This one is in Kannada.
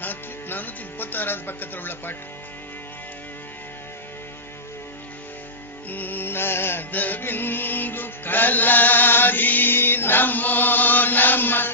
ನಾನೂತಿ ಇಪ್ಪತ್ತಾರ ಭಕ್ತರ ಉಳ್ಳ ಪಾಠ. ನದ ಕಲಾದಿ ನಮೋ ನಮ